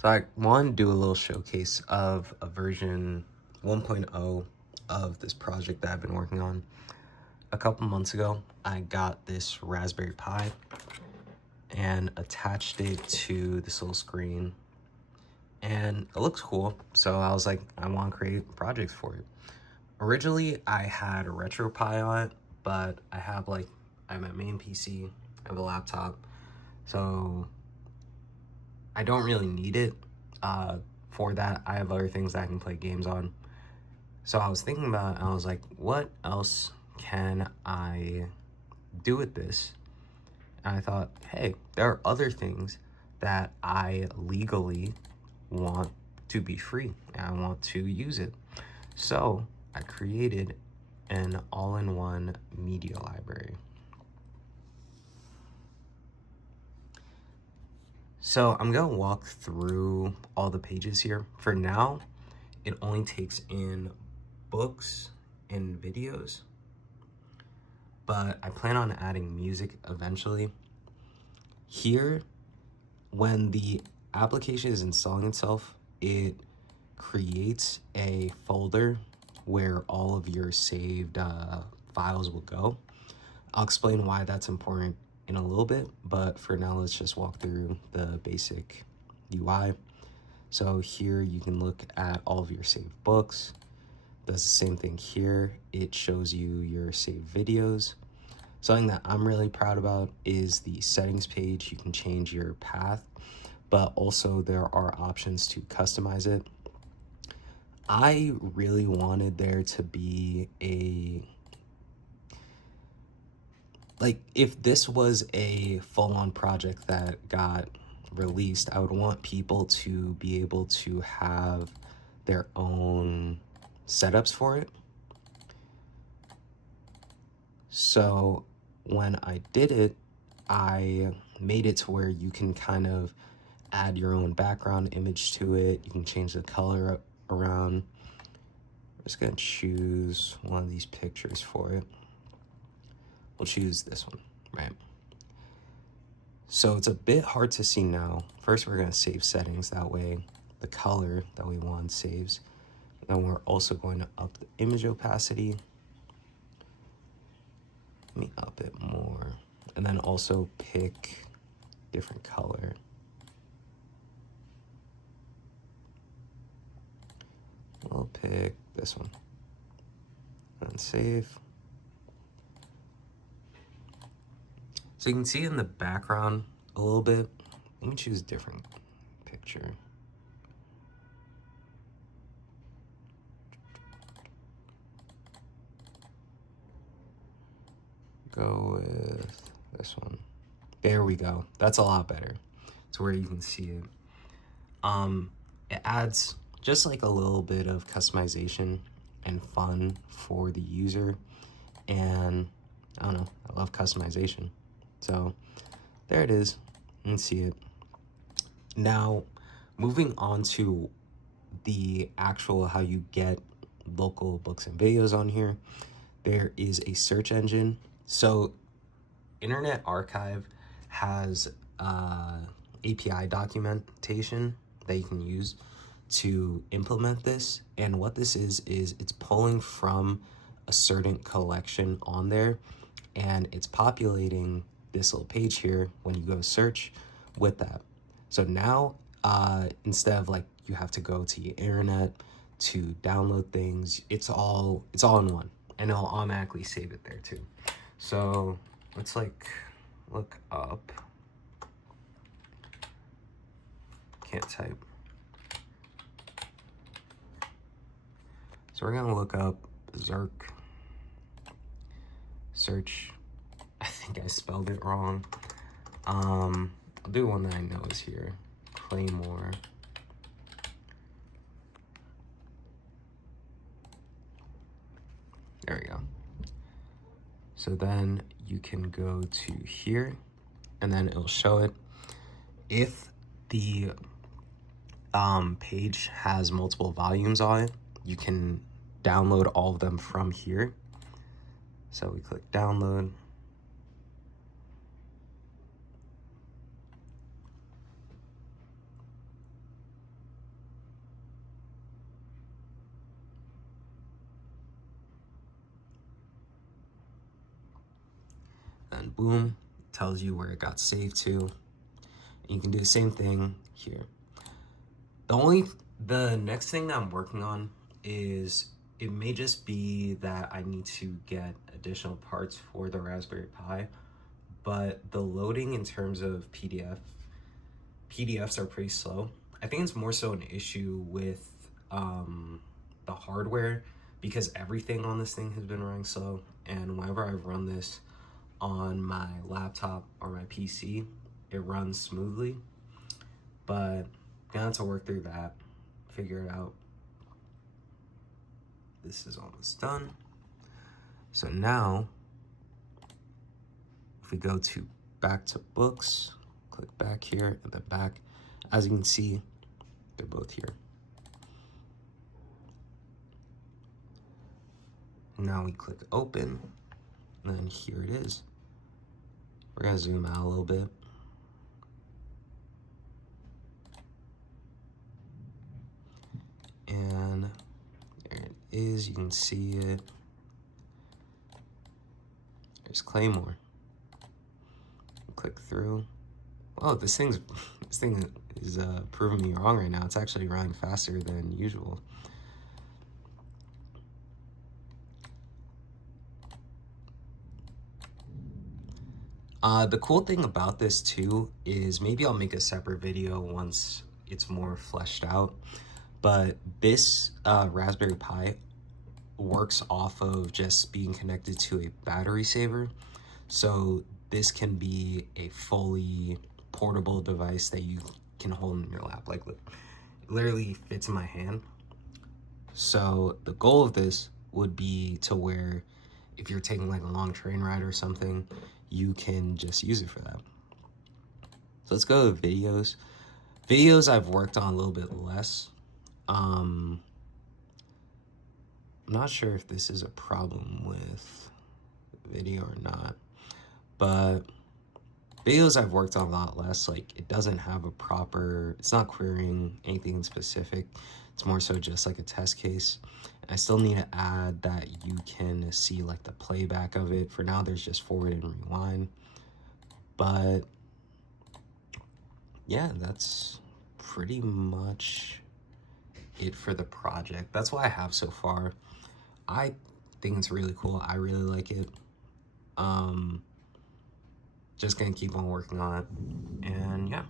So I want to do a little showcase of a version 1.0 of this project that I've been working on. A couple months ago, I got this Raspberry Pi and attached it to this little screen, and it looks cool. So I was like, I want to create projects for it. Originally, I had a RetroPie on it, but I have my main PC, I have a laptop, so I don't really need it. For that, I have other things that I can play games on. So I was thinking about it, and I was like, what else can I do with this? And I thought, hey, there are other things that I legally want to be free, and I want to use it. So I created an all-in-one media library. So I'm gonna walk through all the pages here. For now, it only takes in books and videos, but I plan on adding music eventually. Here, when the application is installing itself, it creates a folder where all of your saved files will go. I'll explain why that's important in a little bit, but for now, let's just walk through the basic UI. So here you can look at all of your saved books. Does the same thing here. It shows you your saved videos. Something that I'm really proud about is the settings page. You can change your path, but also there are options to customize it. I really wanted there to be if this was a full-on project that got released, I would want people to be able to have their own setups for it. So when I did it, I made it to where you can kind of add your own background image to it. You can change the color around. I'm just gonna choose one of these pictures for it. We'll choose this one, right? So it's a bit hard to see now. First, we're gonna save settings. That way the color that we want saves. Then we're also going to up the image opacity. Let me up it more. And then also pick different color. We'll pick this one. And save. So you can see in the background a little bit. Let me choose a different picture. Go with this one. There we go. That's a lot better. It's where you can see it. It adds just like a little bit of customization and fun for the user. And I don't know, I love customization. So there it is. You can see it. Now, moving on to the actual how you get local books and videos on here, there is a search engine. So Internet Archive has API documentation that you can use to implement this. And what this is it's pulling from a certain collection on there, and it's populating this little page here when you go search with that. So now instead of you have to go to your internet to download things, it's all in one, and it'll automatically save it there too. So let's look up, can't type. So we're gonna look up Zerk. Search. I think I spelled it wrong. I'll do one that I know is here. Claymore. There we go. So then you can go to here, and then it'll show it. If the page has multiple volumes on it, you can download all of them from here. So we click download. and boom, tells you where it got saved to. And you can do the same thing here. The next thing that I'm working on is, it may just be that I need to get additional parts for the Raspberry Pi, but the loading in terms of PDFs are pretty slow. I think it's more so an issue with the hardware, because everything on this thing has been running slow, and whenever I've run this on my laptop or my PC, it runs smoothly. But gonna have to work through that, figure it out. This is almost done. So now, if we go to back to books, click back here and then back, as you can see, they're both here. Now we click open, and then here it is. We're gonna zoom out a little bit. And there it is, you can see it. There's Claymore. Click through. Oh, this thing is proving me wrong right now. It's actually running faster than usual. The cool thing about this too is, maybe I'll make a separate video once it's more fleshed out, but this Raspberry Pi works off of just being connected to a battery saver. So this can be a fully portable device that you can hold in your lap. Like, it literally fits in my hand. So the goal of this would be to where, if you're taking like a long train ride or something, you can just use it for that. So let's go to videos. Videos I've worked on a little bit less. I'm not sure if this is a problem with video or not, but videos I've worked on a lot less. Like, it doesn't have a proper, it's not querying anything specific. It's more so just like a test case. I still need to add that you can see like the playback of it. For now, there's just forward and rewind. But yeah, that's pretty much it for the project. That's what I have so far. I think it's really cool. I really like it. Just gonna keep on working on it. And yeah.